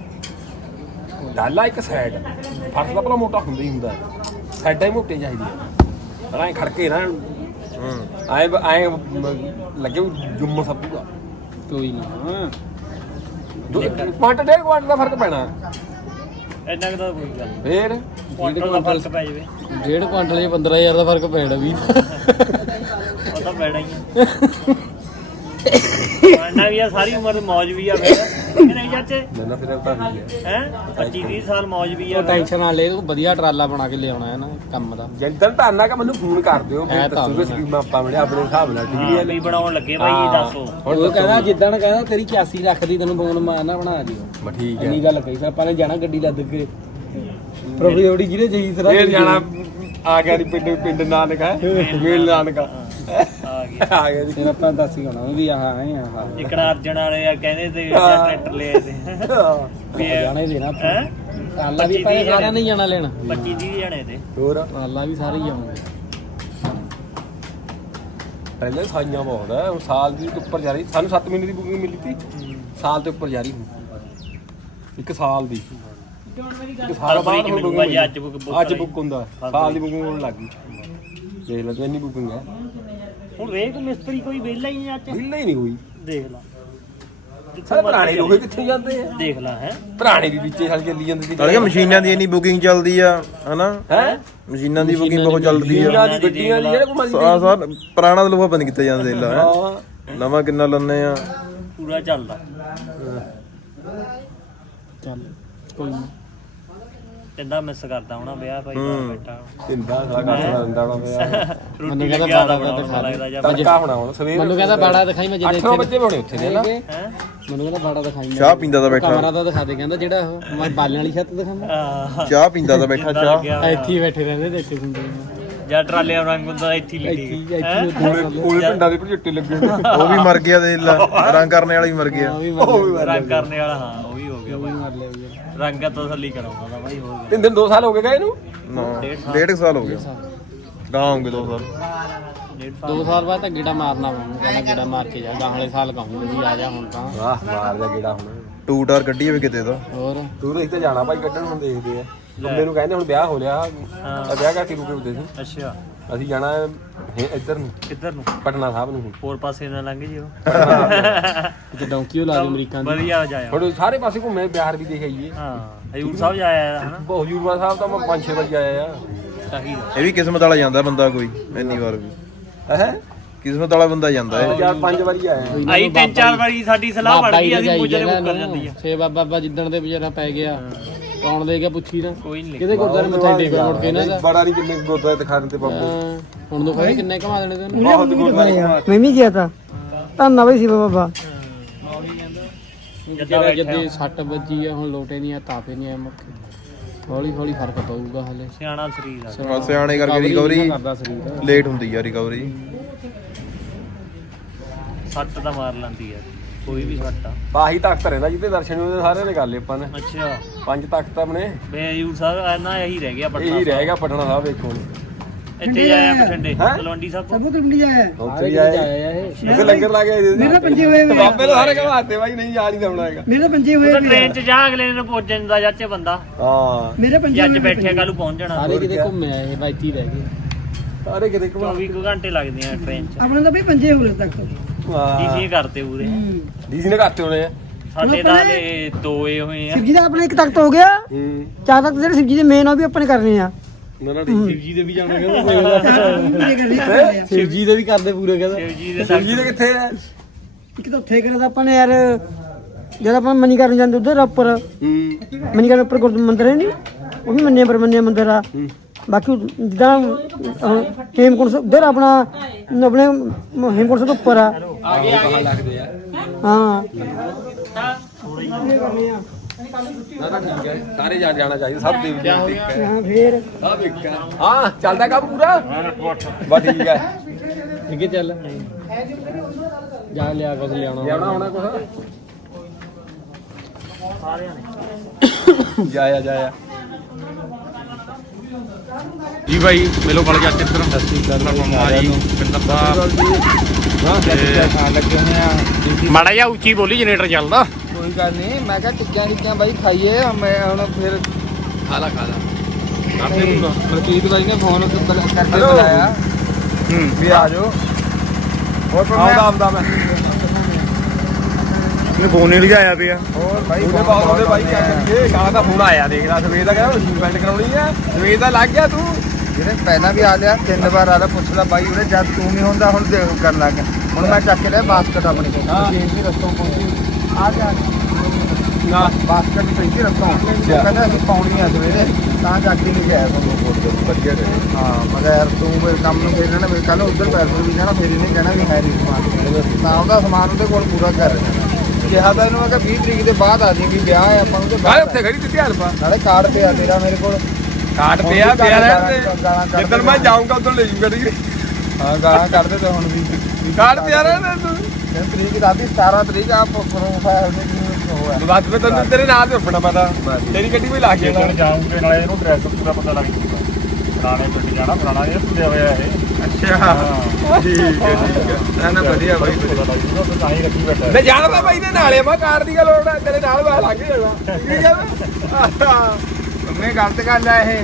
S3: ਢਾਲਾ ਇੱਕ ਸਾਈਡ ਫਰਸ਼ ਦਾ ਭਲਾ ਮੋਟਾ ਹੁੰਦਾ ਹੀ ਹੁੰਦਾ ਸਾਈਡਾਂ ਹੀ ਮੋਟੀਆਂ ਚਾਹੀਦੀਆਂ ਐਂ ਖੜਕੇ ਨਾ
S4: ਹੂੰ
S3: ਐਂ ਐਂ ਲੱਗੇ ਜੁੰਮ ਸੱਪੂਗਾ
S5: ਕੋਈ ਨਾ
S3: ਦੋ ਕੁਆਂਟਲ ਡੇਢ ਕੁਆਂਟਲ ਦਾ ਫਰਕ ਪੈਣਾ
S2: ਇੰਨਾ ਕੁ ਤਾਂ ਕੋਈ ਗੱਲ ਨਹੀਂ
S3: ਫੇਰ
S2: ਕੁਆਂਟਲ ਦਾ ਫਰਕ ਪੈ ਜਾਵੇ
S5: ਡੇਢ ਕੁਆਂਟਲ 'ਚ ਪੰਦਰਾਂ ਹਜ਼ਾਰ ਦਾ ਫਰਕ ਪੈਣਾ ਵੀ
S2: ਉਹ ਤਾਂ ਪੈਣਾ ਹੀ ਆ ਆਣਾ ਵੀ ਆ ਸਾਰੀ ਉਮਰ ਮੌਜ ਵੀ ਆ ਫਿਰ ਕਿ ਨਹੀਂ ਚਾਚੇ
S3: ਮੈਨੂੰ ਫਿਰ ਤਾਂ ਵੀ ਹੈ
S2: ਹੈ ਪੱਚੀ ਤੀਹ ਸਾਲ ਮੌਜ ਵੀ ਆ
S5: ਉਹ ਟੈਨਸ਼ਨ ਨਾ ਲੈ ਤੂੰ ਵਧੀਆ ਟਰਾਲਾ ਬਣਾ ਕੇ ਲਿਆਉਣਾ ਹੈ ਨਾ ਕੰਮ ਦਾ
S3: ਜੰਦਨ ਧਾਰਨਾ ਕਿ ਮੈਨੂੰ ਫੋਨ ਕਰ ਦਿਓ
S5: ਹੈ
S3: ਮੈਂ
S5: ਤਾਂ
S3: ਦੱਸੂਗਾ ਸਕੀਮਾਂ ਆਪਾਂ ਬਣੇ ਆਪਣੇ ਹਿਸਾਬ ਨਾਲ ਠੀਕ
S2: ਹਾਂ,
S3: ਨਹੀਂ
S2: ਵੀ ਬਣਾਉਣ ਲੱਗੇ ਬਾਈ ਦੱਸੋ
S5: ਉਹ ਕਹਿੰਦਾ ਜਿੱਦਣ ਕਹਿੰਦਾ ਤੇਰੀ ਇਕਿਆਸੀ ਰੱਖਦੀ ਤੈਨੂੰ ਫੋਨ ਮਾਰਨਾ ਬਣਾ ਦਿਓ
S3: ਬਸ ਠੀਕ ਹੈ
S5: ਇੰਨੀ ਗੱਲ ਕਹੀ ਫਿਰ ਆਪਾਂ ਨੇ ਜਾਣਾ ਗੱਡੀ ਲੱਦ ਕੇ ਪ੍ਰੋਫੀ ਉਹਦੀ ਜਿਹਦੇ ਜਈ ਸਰਾ
S3: ਫੇਰ ਜਾਣਾ ਆ ਗਿਆ ਦੀ ਪਿੰਡ ਪਿੰਡ ਨਾਨਕ ਹੈ ਮੇਲ ਨਾਨਕ
S2: ਆ ਗਿਆ
S3: ਆ ਗਿਆ ਜੀ
S5: ਫਿਰ ਆਪਾਂ ਦੱਸ ਹੀ ਹੋਣਾ ਵੀ ਆਹ ਆਏ ਆ ਆਹ
S2: ਇਕੜਾ ਅਰਜਨ ਵਾਲੇ ਆ ਕਹਿੰਦੇ ਤੇ ਟਰੈਕਟਰ ਲਿਆ ਤੇ ਵੀ
S5: ਜਾਣਾ ਹੀ ਦੇਣਾ ਆਪਾਂ
S2: ਹੈ
S5: ਟਰਾਲਾ ਵੀ ਆਪਾਂ ਨੇ ਸਾਰਾ ਨਹੀਂ ਜਾਣਾ ਲੈਣਾ
S2: ਪੱਚੀ ਤੀਹ ਜਣੇ ਤੇ
S3: ਹੋਰ
S5: ਟਰਾਲਾ ਵੀ ਸਾਰੇ ਹੀ ਆਉਂਦੇ
S3: ਪਹਿਲੇ ਸਾਈਆਂ ਬਹੁਤ ਹੈ ਹੁਣ ਸਾਲ ਦੀ ਤੋਂ ਉੱਪਰ ਜਾ ਰਹੀ ਸਾਨੂੰ ਸੱਤ ਮਹੀਨੇ ਦੀ ਬੁਕਿੰਗ ਮਿਲੀ ਸੀ ਸਾਲ ਤੋਂ ਉੱਪਰ ਜਾ ਰਹੀ ਹੁਣ ਇੱਕ ਸਾਲ ਦੀ ਇੱਕ ਸਾਲ ਬਾਅਦ ਹੁਣ
S2: ਮਿਲੂਗਾ ਜੀ,
S3: booking
S2: ਅੱਜ book-
S3: ਅੱਜ ਬੁੱਕ ਹੁੰਦਾ ਸਾਲ ਦੀ ਬੁਕਿੰਗ ਹੋਣ ਲੱਗ ਗਈ ਦੇਖ ਲੈ ਤੂੰ ਇੰਨੀ ਬੁਕਿੰਗ ਹੈ
S2: ਹੁਣ ਵੇਖ ਮਿਸਤਰੀ ਕੋਈ ਵਿਹਲਾ ਹੀ ਨਹੀਂ ਅੱਜ
S3: ਬਿੱਲ ਹੀ ਨਹੀਂ ਹੋਈ
S2: ਦੇਖ ਲਾ
S3: ਸਾਰੇ ਪੁਰਾਣੇ ਲੋਕ ਕਿੱਥੇ ਜਾਂਦੇ ਆ
S2: ਦੇਖ ਲਾ ਹੈ
S3: ਪੁਰਾਣੇ ਵੀ ਵਿੱਚੇ ਹਲ ਚੱਲੀ ਜਾਂਦੇ ਸੀ
S4: ਨਾਲੇ ਮਸ਼ੀਨਾਂ ਦੀ ਇੰਨੀ ਬੁਕਿੰਗ ਚੱਲਦੀ ਆ ਹਨਾ
S3: ਹੈ
S4: ਮਸ਼ੀਨਾਂ ਦੀ ਬੁਕਿੰਗ ਬਹੁਤ ਚੱਲਦੀ ਆ
S3: ਇਹਨਾਂ ਦੀ ਗੱਡੀਆਂ ਦੀ ਜਿਹੜੇ ਕੋਈ ਮਰਜ਼ੀ
S4: ਸਾਰ ਸਾਰ ਪੁਰਾਣਾ ਲੋਹਾ ਬੰਦ ਕੀਤਾ ਜਾਂਦਾ ਦੇਖ ਲਾ ਹੈਂ।
S3: ਹਾਂ
S4: ਨਵਾਂ ਕਿੰਨਾ ਲੰਨੇ ਆ
S2: ਪੂਰਾ ਚੱਲਦਾ
S5: ਚੱਲ ਕੋਈ ਨਾ
S2: ਕਿੰਦਾ ਮਿਸ ਕਰਦਾ ਹੋਣਾ ਵਿਆਹ ਭਾਈ ਬਾਹਰ ਬੈਠਾ
S3: ਤਿੰਦਾ ਸਾਰਾ ਕੰਮ ਰੰਦਾ ਹੋਣਾ ਪਿਆ
S2: ਰੋਟੀ ਲੱਗਿਆ ਦਾ ਬਣਾਉਣਾ ਲੱਗਦਾ ਜਾਂ
S3: ਤੜਕਾ ਹੋਣਾ ਹੁਣ ਸਵੇਰ
S5: ਮੈਨੂੰ ਕਹਿੰਦਾ ਬਾੜਾ ਦਿਖਾਈ ਮੈਂ
S3: ਅੱਠ
S5: ਜਿਹਦੇ
S3: ਨੌ ਵਜੇ ਹੋਣੇ ਉੱਥੇ ਨੇ ਨਾ
S2: ਹੈ
S5: ਮੈਨੂੰ ਕਹਿੰਦਾ ਬਾੜਾ ਦਿਖਾਈ ਮੈਂ
S4: ਚਾਹ ਪੀਂਦਾ ਤਾਂ ਬੈਠਾ
S5: ਕਮਰਾ ਤਾਂ ਦਿਖਾ ਦੇ ਕਹਿੰਦਾ ਜਿਹੜਾ ਉਹ ਮੈਂ ਬਾਲਣ ਵਾਲੀ ਛੱਤ ਦਿਖਾਵਾਂ
S2: ਆਹ
S4: ਚਾਹ ਪੀਂਦਾ ਤਾਂ ਬੈਠਾ ਚਾਹ
S5: ਇੱਥੇ ਹੀ ਬੈਠੇ ਰਹਿੰਦੇ ਤੇ ਇੱਥੇ ਹੁੰਦੇ
S2: ਜਾਂ ਟਰਾਲਿਆਂ ਰੰਗ ਹੁੰਦਾ ਇੱਥੇ ਹੀ
S5: ਇੱਥੇ
S2: ਲਿਖੀ
S5: ਹੀ ਇੱਥੇ ਹੀ ਉੱਥੇ
S3: ਕੋਲੇ ਪਿੰਡਾਂ ਦੇ ਪ੍ਰੋਜੈਕਟ ਲੱਗੇ
S4: ਉਹ ਵੀ ਮਰ ਗਿਆ ਦੇਖ ਲਾ ਰੰਗ ਕਰਨੇ ਵਾਲਾ ਵੀ ਮਰ ਗਿਆ
S5: ਉਹ ਵੀ ਮਰ
S2: ਰੰਗ ਕਰਨੇ ਵਾਲਾ ਹਾਂ ਉਹ ਵੀ ਹੋ ਗਿਆ ਬਾਈ
S5: ਮਰ ਲਿਆ ਵੀ
S2: ਰੰਗ ਤਸੱਲੀ ਕਰਾਉਂਦਾ ਦਾ ਬਾਈ ਹੋ ਗਿਆ
S3: ਤਿੰਨ ਦਿਨ ਦੋ ਸਾਲ ਹੋ ਗਏ ਗਏ ਇਹਨੂੰ
S4: ਨਾ ਡੇਢ ਕੁ ਸਾਲ ਹੋ ਗਿਆ ਗਾਂ ਹੋਗੇ ਦੋ ਸਾਲ
S2: ਡੇਢ
S5: ਦੋ ਸਾਲ ਬਾਅਦ ਤਾਂ ਗੇੜਾ ਮਾਰਨਾ ਪੈਣਾ ਕਹਿੰਦਾ ਗੇੜਾ ਮਾਰ ਕੇ ਜਾ ਗਾਹਲੇ ਸਾਲ ਕਹੂੰਗੇ ਵੀ ਆ ਜਾ ਹੁਣ ਤਾਂ
S3: ਵਾਹ ਮਾਰ ਜਾ ਗੇੜਾ ਹੁਣ
S4: ਟੂ ਟਾਰ ਕੱਢੀ ਵੀ ਕਿਤੇ ਦਾ
S5: ਹੋਰ
S3: ਤੂੰ ਤਾਂ ਇੱਥੇ ਜਾਣਾ ਭਾਈ ਕੱਢਣ ਹੁਣ ਦੇਖਦੇ ਆ ਮੁੰਡੇ ਨੂੰ ਕਹਿੰਦੇ ਹੁਣ ਵਿਆਹ ਹੋ ਲਿਆ ਤਾਂ ਵਿਆਹ ਕਰਕੇ ਰੁਕੇ ਹੁੰਦੇ ਸੀ
S2: ਅੱਛਾ
S3: ਅਸੀਂ ਜਾਣਾ ਹੈ ਇੱਧਰ ਨੂੰ
S2: ਕਿੱਧਰ ਨੂੰ
S3: ਪਟਨਾ ਸਾਹਿਬ ਨੂੰ ਹੁਣ
S2: ਹੋਰ ਪਾਸੇ ਨਾ ਲੰਘ ਜਿਓ
S5: ਤੇ ਡੌਂਕੀ ਲਾ ਦੇ ਅਮਰੀਕਾ ਦੀ
S2: ਵਧੀਆ ਜਾਇਆ
S3: ਹੁਣ ਸਾਰੇ ਪਾਸੇ ਘੁੰਮੇ ਬਿਹਾਰ ਵੀ ਦੇਖ ਆਈਏ
S2: ਹਾਂ ਹਜੂਰ ਸਾਹਿਬ ਜਾਇਆ ਹਨਾ
S3: ਬਹੁਤ ਹਜੂਰ ਸਾਹਿਬ ਤਾਂ ਮੈਂ ਪੰਜ ਛੇ ਵਜੇ ਆਇਆ ਆ
S2: ਚਾਹੀਦਾ
S4: ਇਹ ਵੀ ਕਿਸਮਤ ਵਾਲਾ ਜਾਂਦਾ ਬੰਦਾ ਕੋਈ ਇੰਨੀ ਵਾਰ ਵੀ
S3: ਹੈ
S4: ਕਿਸਮਤ ਵਾਲਾ ਬੰਦਾ ਜਾਂਦਾ ਹੈ
S3: ਚਾਰ ਪੰਜ ਵਾਰੀ ਆਇਆ
S2: ਆਈ ਤਿੰਨ ਚਾਰ ਵਾਰੀ ਸਾਡੀ ਸਲਾਹ ਬਣ ਗਈ ਅਸੀਂ ਪੁੱਜਰੇ ਮੁੱਕ ਕਰ ਜਾਂਦੀ ਆ
S5: ਛੇ ਬਾਬਾ ਬਾਬਾ ਜਿੱਦਣ ਦੇ ਵਿਚਾਰਾ ਪੈ ਗਿਆ ਕੌਣ ਦੇ ਗਿਆ ਪੁੱਛੀ ਨਾ
S2: ਕੋਈ ਨਹੀਂ
S5: ਕਿਹਦੇ ਗੁਰਦਾਰੇ ਮੱਥਾ ਟੇਕ ਮੁੜ ਕੇ ਇਹਨਾਂ ਦਾ
S3: ਬੜਾ ਨਹੀਂ ਕਿੰਨੇ ਗੁਰਦੁਆਰੇ ਤੇ ਖਾਣ ਤੇ ਬਾਬੂ
S5: ਹਾਂ, ਹੁਣ ਦੋ ਖਾਏ ਕਿੰਨੇ ਘਮਾ ਦੇਣੇ ਤੈਨੂੰ
S3: ਬਹੁਤ ਗੁਰਦੁਆਰੇ
S6: ਮੈਂ ਵੀ ਗਿਆ ਤਾਂ ਧੰਨਾ ਬਈ ਸੀ ਬਾਬਾ
S5: ਜਿਹੜਾ ਜਦੇ ਸੱਟ ਵੱਜੀ ਆ ਹੁਣ ਲੋਟੇ ਨਹੀਂ ਆ ਤਾਪੇ ਨਹੀਂ ਆ ਮੁੱਕੇ ਹੌਲੀ ਹੌਲੀ ਫਰਕ ਪਊਗਾ ਹਲੇ
S2: ਸਿਆਣਾ ਸਰੀਰ ਆ
S4: ਸਿਆਣੇ ਕਰਕੇ ਰਿਕਵਰੀ
S5: ਕਰਦਾ ਸਰੀਰ
S4: ਲੇਟ ਹੁੰਦੀ ਆ ਰਿਕਵਰੀ
S2: ਸੱਟ ਤਾਂ ਮਾਰ ਲੈਂਦੀ ਆ ਕੋਈ ਵੀ ਸੱਟ ਆ
S3: ਬਾਹੀ ਤਖਤ ਰਹਿੰਦਾ ਜਿਹਦੇ ਦਰਸ਼ਨ ਉਹਦੇ ਸਾਰਿਆਂ ਨੇ ਕਰ ਲਏ ਆਪਾਂ ਨੇ
S2: ਅੱਛਾ
S3: ਪੰਜ ਤਖਤ ਆਪਣੇ
S2: ਬੇਯੂਰ ਸਾਹਿਬ ਨਾ ਇਹੀ ਰਹਿ ਗਿਆ ਪਟਨਾ
S3: ਇਹੀ ਰਹਿ ਗਿਆ ਪਟਨਾ ਸਾਹਿਬ ਵੇਖੋ ਹੁਣ
S2: ਇੱਥੇ ਜਾਇਆ ਬਠਿੰਡੇ
S3: ਹੈਂ?
S2: ਤਲਵੰਡੀ ਸਾਹਿਬ
S6: ਸਭ ਤੋਂ ਟੁੰਡੀ ਆਇਆ
S3: ਉੱਥੇ ਵੀ ਆਏ
S5: ਆਇਆ ਇਹ
S3: ਉੱਥੇ ਲੰਗਰ ਲਾ ਕੇ ਆਏ
S6: ਮੇਰੇ ਪੰਜੇ ਹੋਏ ਹੋਏ ਆ।
S3: ਬਾਬੇ ਨੇ ਸਾਰੇ ਘਵਾਤੇ ਬਾਈ ਨਹੀਂ ਜਾ ਨਹੀਂ ਦਉਣਾ ਹੈਗਾ
S6: ਮੇਰੇ ਪੰਜੇ ਹੋਏ
S2: ਉਹ
S6: ਹੋਏ
S2: ਟ੍ਰੇਨ 'ਚ ਜਾ ਅਗਲੇ ਨੇ ਪਹੁੰਚ ਜਾਂਦਾ ਚਾਚੇ ਬੰਦਾ
S3: ਹਾਂ
S6: ਮੇਰੇ ਪੰਜੇ
S2: ਜੇ ਅੱਜ
S6: ਹੋਏ
S2: ਬੈਠਿਆ ਕੱਲ ਨੂੰ ਪਹੁੰਚ ਜਾਣਾ
S5: ਸਾਰੇ ਕਿਤੇ ਘੁੰਮਿਆ ਇਹ ਬਾਈਤੀ ਰਹਿ ਗਏ
S3: ਸਾਰੇ ਕਿਤੇ ਘਵਾ
S2: ਚੌਵੀ ਕੁ ਘੰਟੇ ਲੱਗਦੇ ਆ ਟ੍ਰੇਨ 'ਚ
S6: ਆਪਣੇ ਤਾਂ ਬਈ ਪੰਜੇ ਹੋਏ ਤੱਕ
S3: ਹਾਂ
S2: ਡੀਸੀ ਕਰਤੇ ਪੂਰੇ
S3: ਡੀਸੀ ਨੇ ਘਾਤੇ ਹੋਣੇ ਆ
S2: ਸਾਡੇ ਤਾਂ ਹਲੇ ਦੋ ਏ ਹੋਏ ਆ
S6: ਸ਼ਿਵਜੀ ਦਾ ਆਪਣੇ ਇੱਕ ਤੱਕ ਹੋ ਗਿਆ
S3: ਹੂੰ
S6: ਚਾਰ ਤੱਕ ਜਿਹੜੇ ਸ਼ਿਵਜੀ ਦੇ ਮੇਨ ਉਹ ਵੀ ਆਪਣੇ ਕਰਨੇ ਆ
S3: ਨਾ ਨਾ ਡੀਸੀ
S5: ਜੀ ਦੇ ਵੀ ਜਾਣਾ ਕਹਿੰਦਾ ਸ਼ਿਵ ਜੀ ਦੇ ਵੀ ਕਰਦੇ ਪੂਰੇ ਕਹਿੰਦਾ
S2: ਸ਼ਿਵ ਜੀ ਦੇ
S3: ਜੀ ਦੇ ਕਿੱਥੇ ਆ
S6: ਇੱਕ ਤਾਂ ਉੱਥੇ ਕਰਿਆ ਤਾਂ ਆਪਾਂ ਨੇ ਯਾਰ ਜਦ ਆਪਾਂ ਮਨੀ ਕਰਨ ਜਾਂਦੇ ਉਧਰ ਉੱਪਰ
S3: ਹੂੰ
S6: ਮਨੀ ਕਰਨ ਉੱਪਰ ਗੁਰਦ ਮੰਦਿਰ ਹੈ ਨਹੀਂ ਉਹ ਵੀ ਮੰਨਿਆ ਪਰ ਮੰਨਿਆ ਮੰਦਿਰ ਆ ਬਾਕੀ ਜਿੱਦਾਂ ਅਹ, ਹੇਮਕੁੰਟ ਸਾਹਿਬ ਉਧਰ ਆਪਣਾ ਆਪਣੇ ਹੇਮਕੁੰਟ ਸਾਹਿਬ ਤੋਂ ਉੱਪਰ ਆ
S3: ਆਗੇ ਆਗੇ ਲੱਗਦੇ ਆ
S6: ਹਾਂ
S3: ਨਾ ਨਾ ਠੀਕ ਹੈ ਸਾਰੇ ਜਾ ਜਾਣਾ ਚਾਹੀਦਾ ਸਭ ਦੇਵੀ ਦੇਵਤੇ ਇੱਕ ਹੈ
S6: ਹਾਂ ਫੇਰ
S3: ਸਭ ਇੱਕ ਹੈ ਹਾਂ ਚੱਲਦਾ ਕੰਮ ਪੂਰਾ ਬਸ ਠੀਕ ਹੈ
S5: ਠੀਕ ਹੈ ਚੱਲ ਜਾ ਲਿਆ ਕੁਝ ਲਿਆਉਣਾ
S3: ਜਾਣਾ ਹੋਣਾ ਕੁਛ ਜਾਇਆ ਜਾਇਆ
S1: ਜੀ ਭਾਈ ਮਿਲੋ ਕਾਲਜ ਅੱਜ ਇੱਧਰ ਸਤਿ ਸ਼੍ਰੀ ਅਕਾਲ ਜੀ ਪਿੰਡ ਲੱਗੇ ਹੋਏ ਆ ਮਾੜਾ ਜਿਹਾ ਉੱਚੀ ਬੋਲੀ ਜਨਰੇਟਰ ਚੱਲਦਾ
S7: ਕੋਈ ਗੱਲ ਨਹੀਂ ਮੈਂ ਕਿਹਾ ਟਿੱਕਿਆਂ ਟਿੱਕਿਆਂ ਬਾਈ ਖਾਈਏ ਮੈਂ ਹੁਣ ਫਿਰ
S3: ਖਾਲਾ ਖਾਲਾ
S7: ਨਹੀਂ, ਮਲਕੀਤ ਬਾਈ ਨੇ ਫੋਨ ਕਰਕੇ ਬੁਲਾਇਆ
S1: ਹੂੰ
S7: ਵੀ ਆ ਜਾਓ ਹੋਰ
S3: ਆਉਂਦਾ ਆਉਂਦਾ ਮੈਂ
S1: ਇਹਨੇ ਫੋਨ ਨਹੀਂ ਲਿਆਇਆ ਪਿਆ
S7: ਹੋਰ ਬਾਈ
S3: ਉਹਦੇ ਬਾਅਦ ਉਹਦੇ ਬਾਈ ਕਿਆ ਕਰੀਏ ਗਾਲਾਂ ਦਾ ਫੋਨ ਆਇਆ ਦੇਖ ਲੈ ਸਵੇਰ ਦਾ ਕਹਿੰਦਾ ਮਸ਼ੀਨ ਬੈਲਟ ਕਰਾਉਣੀ ਆ ਸਵੇਰ ਦਾ ਲੱਗ ਗਿਆ ਤੂੰ
S7: ਜਿਹੜੇ ਪਹਿਲਾਂ ਵੀ ਆ ਲਿਆ ਤਿੰਨ ਵਾਰ ਆ ਲਿਆ ਪੁੱਛ ਲੈ ਬਾਈ ਉਹਨੇ ਜਦ ਤੂੰ ਨਹੀਂ ਹੁੰਦਾ ਹੁਣ ਦੇ ਕਰਨ ਲੱਗ ਗਿਆ ਹੁਣ ਮੈਂ ਚੱਕ ਕੇ ਲਿਆ ਬਾਸਕਟ ਆਪਣੀ ਕੋਲ ਮਸ਼ੀਨ ਦੀ ਰਸਤੋਂ ਪਹੁੰਚੀ ਆ ਜਾ
S3: ਨਾ
S7: ਬਾਸਕਟ ਸਹੀ ਸੀ ਰਸਤੋਂ ਉਹ ਕਹਿੰਦਾ ਅਸੀਂ ਪਾਉਣੀ ਆ ਸਵੇਰੇ ਤਾਂ ਚੱਕ ਕੇ ਨਹੀਂ ਗਿਆ ਤੁਹਾਨੂੰ ਕੋਲ
S3: ਵਧੀਆ ਰਹੇ
S7: ਹਾਂ ਮਗਰ ਯਾਰ ਤੂੰ ਮੇਰੇ ਕੰਮ ਨੂੰ ਫੇਰਨਾ ਨਾ ਮੇਰੇ ਕੱਲ ਉਧਰ ਪੈਸੇ ਵੀ ਜਾਣਾ ਫੇਰ ਇਹਨੇ ਕਹਿਣਾ ਵੀ ਹੈ ਨਹੀਂ ਸਮਾਨ ਤਾਂ ਉਹਦਾ ਸਮਾਨ ਉਹਦੇ ਕੋਲ ਪੂਰਾ ਕਰ ਰਿਹਾ ਕਿਹਾ ਤਾਂ ਇਹਨੂੰ ਮੈਂ ਕਿਹਾ ਵੀਹ ਤਰੀਕ ਦੇ ਬਾਅਦ ਆ ਜੀ ਵੀ ਵਿਆਹ ਹੈ ਆਪਾਂ ਨੂੰ ਤੇ
S3: ਗਾਲੇ ਉੱਥੇ ਖੜੀ ਦਿੱਤੀ ਹਲਪਾ
S7: ਨਾਲੇ ਕਾਰਡ ਪਿਆ ਤੇਰਾ ਮੇਰੇ ਕੋਲ
S3: ਕਾਟ ਪਿਆ ਪਿਆ ਰਹਿਣ
S7: ਗਾਲਾਂ
S3: ਤੇ
S7: ਕੱਢ
S3: ਜਿੱਦਣ ਮੈਂ ਜਾਊਂਗਾ ਉਦੋਂ ਲੈ ਜੂਗਾ ਠੀਕ
S7: ਹਾਂ ਗਾਲਾਂ ਕੱਢਦੇ ਤੇ ਹੁਣ ਵੀ
S3: ਕਾਟ ਪਿਆ ਰਹਿਣ ਤੂੰ
S7: ਤਿੰਨ ਤਰੀਕ ਰਾਤੀ ਸਤਾਰਾਂ ਤਰੀਕ ਆ ਪ੍ਰੋਫਾਈਲ ਦੇ ਕੀ ਹੋਇਆ
S3: ਬਸ ਮੈਂ ਤੈਨੂੰ ਤੇਰੇ ਨਾਲ ਤੇ ਉੱਠਣਾ ਮੈਂ ਤਾਂ ਤੇਰੀ ਗੱਡੀ ਵੀ ਲਾ ਕੇ ਜਾਣਾ
S8: ਜਾਉਂਗੇ ਨਾਲੇ ਇਹਨੂੰ ਡਰੈਸ ਪੂਰਾ ਪਤਾ ਲੱਗ ਜੂਗਾ ਪੁਰਾਣੇ ਪਿੰਡ ਜਾਣਾ ਪੁਰਾਣਾ ਇਹ ਪੁੱਜਿਆ ਹੋਇਆ ਇਹ
S7: ਅੱਛਾ ਠੀਕ ਹੈ ਠੀਕ ਹੈ ਨਾ ਨਾ ਵਧੀਆ ਬਾਈ
S8: ਪਤਾ ਲੱਗ ਜੂਗਾ ਤਾਂ ਹੀ ਰੱਖੀ ਬੈਠਾ
S3: ਮੈਂ ਜਾਣਾ ਤਾਂ ਬਾਈ ਦੇ ਨਾਲੇ ਮੈਂ ਕਾਰ ਦੀ ਗੱਲ ਹੋਣਾ ਤੇਰੇ ਨਾਲ ਮੈਂ ਲੱਗ ਜਾਣਾ ਠੀਕ ਹੈ
S7: ਮੈਂ ਗਲਤ ਗੱਲ ਆ ਇਹ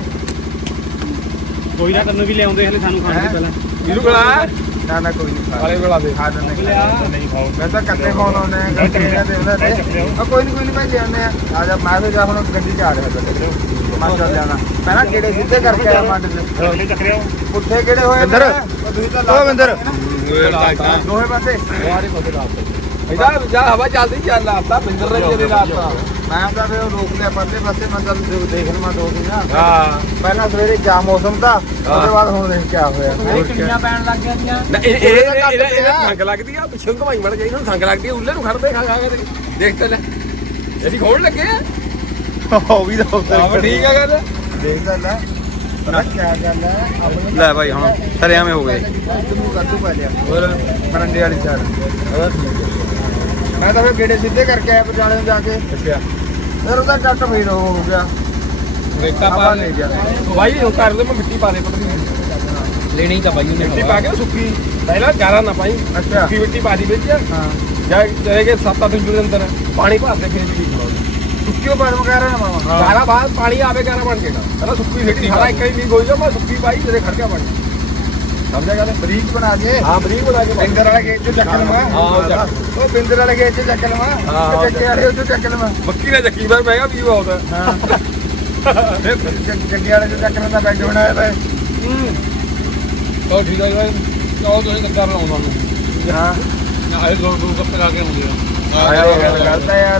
S5: ਕੋਈ ਨਾ ਤੈਨੂੰ ਵੀ ਲਿਆਉਂਦੇ ਹਲੇ ਸਾਨੂੰ ਖਾਣ ਤੋਂ ਪਹਿਲਾਂ
S3: ਇਹਨੂੰ ਬੁਲਾ
S7: ਨਾ ਨਾ ਕੋਈ ਨਹੀਂ
S3: ਵਾਲੇ ਬੁਲਾ ਦੇ
S7: ਖਾ ਦਿੰਦੇ
S8: ਨਹੀਂ ਖਾਓ
S7: ਮੈਂ ਤਾਂ ਕੱਤੇ ਫੋਨ ਆਉਣੇ ਆ ਗੱਡੀ ਦੇ ਉਹਨਾਂ ਦੇ ਆ ਕੋਈ ਨਹੀਂ ਕੋਈ ਨਹੀਂ ਭਾਈ ਜਾਂਦੇ ਆ ਆ ਜਾ ਮੈਂ ਫਿਰ ਜਾ ਹੁਣ ਗੱਡੀ ਚ ਆ ਰਿਹਾ ਗੱਡੀ ਮੈਂ ਚੱਲ ਜਾਣਾ ਪਹਿਲਾਂ ਕਿਹੜੇ ਸਿੱਧੇ ਕਰਕੇ ਆਇਆ ਮੰਡ ਚ
S8: ਅਗਲੇ ਚੱਕਰਿਓ
S7: ਪੁੱਠੇ ਕਿਹੜੇ ਹੋਏ
S4: ਵਿੰਦਰ।
S7: ਉਹ ਤੁਸੀਂ ਤਾਂ
S4: ਓ ਵਿੰਦਰ।
S7: ਦੋਹੇ ਪਾਸੇ
S3: ਦੁਆਰੇ ਪਾਸੇ ਲਾਤਾ ਇਹਦਾ ਜਾ ਹਵਾ ਚੱਲਦੀ ਚੱਲ ਲਾਤਾ ਬਿੰਦਰ ਨੇ ਜਿਹੜੇ ਲਾਤਾ
S7: ਮੈਂ ਤਾਂ ਫਿਰ ਉਹ ਰੋਕ ਲਿਆ ਪਰਲੇ ਪਾਸੇ ਮੈਂ ਤਾਂ ਦੇਖ ਲਵਾਂ ਦੋ ਦਿਨ
S3: ਹਾਂ
S7: ਪਹਿਲਾਂ ਸਵੇਰੇ ਕਿਆ ਮੌਸਮ ਦਾ ਉਹਦੇ ਬਾਅਦ ਹੁਣ ਦੇਖ ਕਿਆ ਹੋਇਆ
S5: ਕਿੰਨੀਆਂ ਪੈਣ ਲੱਗ ਗਈਆਂ
S3: ਨਾ ਇਹ ਇਹ ਇਹਦਾ ਇਹਦਾ ਸੰਗ ਲੱਗਦੀ ਆ ਪਿੱਛੇ ਨੂੰ ਘਮਾਈ ਮੜ ਜਾਈ ਨਾ ਸੰਗ ਲੱਗਦੀ ਆ ਉੱਲੇ ਨੂੰ ਖੜਦੇ ਖਾ ਖਾ ਕੇ ਦੇਖ ਤੇ ਲੈ ਇਹਦੀ ਖੋਲ ਲੱਗੇ ਆ
S4: ਉਹ ਵੀ ਤਾਂ
S3: ਆਹ ਠੀਕ ਆ ਗੱਲ
S7: ਦੇਖਦਾ ਲੈ ਪਤਾ ਕਿਆ ਗੱਲ ਹੈ ਆਪਣੇ
S4: ਲੈ ਭਾਈ ਹੁਣ ਸਰਿਆਵੇਂ ਹੋ ਗਏ
S7: ਤੈਨੂੰ ਗੱਦੂ ਪਾ ਲਿਆ ਹੋਰ ਮਰੰਡੇ ਵਾਲੀ ਸਾਈਡ ਉਹਦਾ ਠੀਕ ਹੈ ਮੈਂ ਤਾਂ ਫਿਰ ਗੇੜੇ ਸਿੱਧੇ ਕਰਕੇ ਆਇਆ ਪਟਿਆਲੇ ਨੂੰ ਜਾ ਕੇ
S3: ਅੱਛਾ
S7: ਫਿਰ ਉਹਦਾ ਟੱਟ ਫੇਰ ਹੋ ਗਿਆ
S3: ਰੇਤਾ
S7: ਆਪਾਂ ਲੈ ਗਿਆ
S3: ਭਾਈ ਉਹ ਕਰ ਦੇ ਮੈਂ ਮਿੱਟੀ ਪਾ ਦੇ ਪਤਲੀ
S5: ਲੈਣੀ ਤਾਂ ਬਾਈ ਉਹਨੇ
S3: ਮਿੱਟੀ ਪਾ ਕੇ ਸੁੱਕੀ ਪਹਿਲਾਂ ਜ਼ਿਆਦਾ ਨਾ ਪਾਈ
S7: ਅੱਛਾ
S3: ਸੁੱਕੀ ਮਿੱਟੀ ਪਾ ਦੀ ਵਿੱਚ
S7: ਹਾਂ
S3: ਜਾਂ ਚਲੇਗੇ ਸੱਤ ਅੱਠ ਇੰਚ ਦੇ ਅੰਦਰ ਪਾਣੀ ਭਰ ਦੇ ਫਿਰ ਵੀ
S7: ਸੁੱਕੀ ਬਣ ਵਗੈਰਾ ਨਾ ਮਾਵਾ
S3: ਗਾਰਾ ਬਾਅਦ ਪਾਣੀ ਆਵੇ ਗਾਰਾ ਬਣ ਜਾਏਗਾ ਪਹਿਲਾਂ ਸੁੱਕੀ ਸਿੱਟੀ ਸਾਰਾ ਇੱਕ ਹੀ ਲੀਕ ਹੋਈ ਜਾ ਮੈਂ ਸੁੱਕੀ ਪਾਈ ਤੇਰੇ ਖੜਕਾ ਬਣ ਸਮਝਿਆ ਗੱਲ
S7: ਬਰੀਕ ਬਣਾ ਦੇ
S3: ਹਾਂ ਬਰੀਕ ਬਣਾ ਕੇ
S7: ਬਿੰਦਰ ਵਾਲੇ ਗੇਟ ਚ ਚੱਕ ਲਵਾਂ
S3: ਹਾਂ, ਉਹ ਚੱਕ।
S7: ਉਹ ਬਿੰਦਰ ਵਾਲੇ ਗੇਟ ਚ ਚੱਕ ਲਵਾਂ
S3: ਹਾਂ, ਉਹ
S7: ਜੱਗੇ ਵਾਲੇ ਉੱਤੇ ਚੱਕ ਲਵਾਂ
S3: ਮੱਕੀ ਨੇ ਚੱਕੀ ਵਾਰ ਮੈਂ ਕਿਹਾ ਵੀ ਬਹੁਤ ਹੈ
S7: ਹਾਂ ਜੱਗੇ ਵਾਲੇ ਚ ਚੱਕ ਲੈਂਦਾ ਬੈਗ ਬਣਾਇਆ ਵਾ
S5: ਉਹ ਠੀਕ ਹੈ ਉਹ ਤੁਸੀਂ ਕਿੱਦਾਂ ਬਣਾਉਂਦਾ ਨੂੰ
S7: ਹਾਂ
S5: ਨਾ ਇਹ ਦੋ ਦੋ ਕੱਪ ਲਗਾ ਕੇ ਆਉਂਦੇ ਆ
S7: ਆਇਆ ਗੱਲ ਕਰਦਾ ਯਾਰ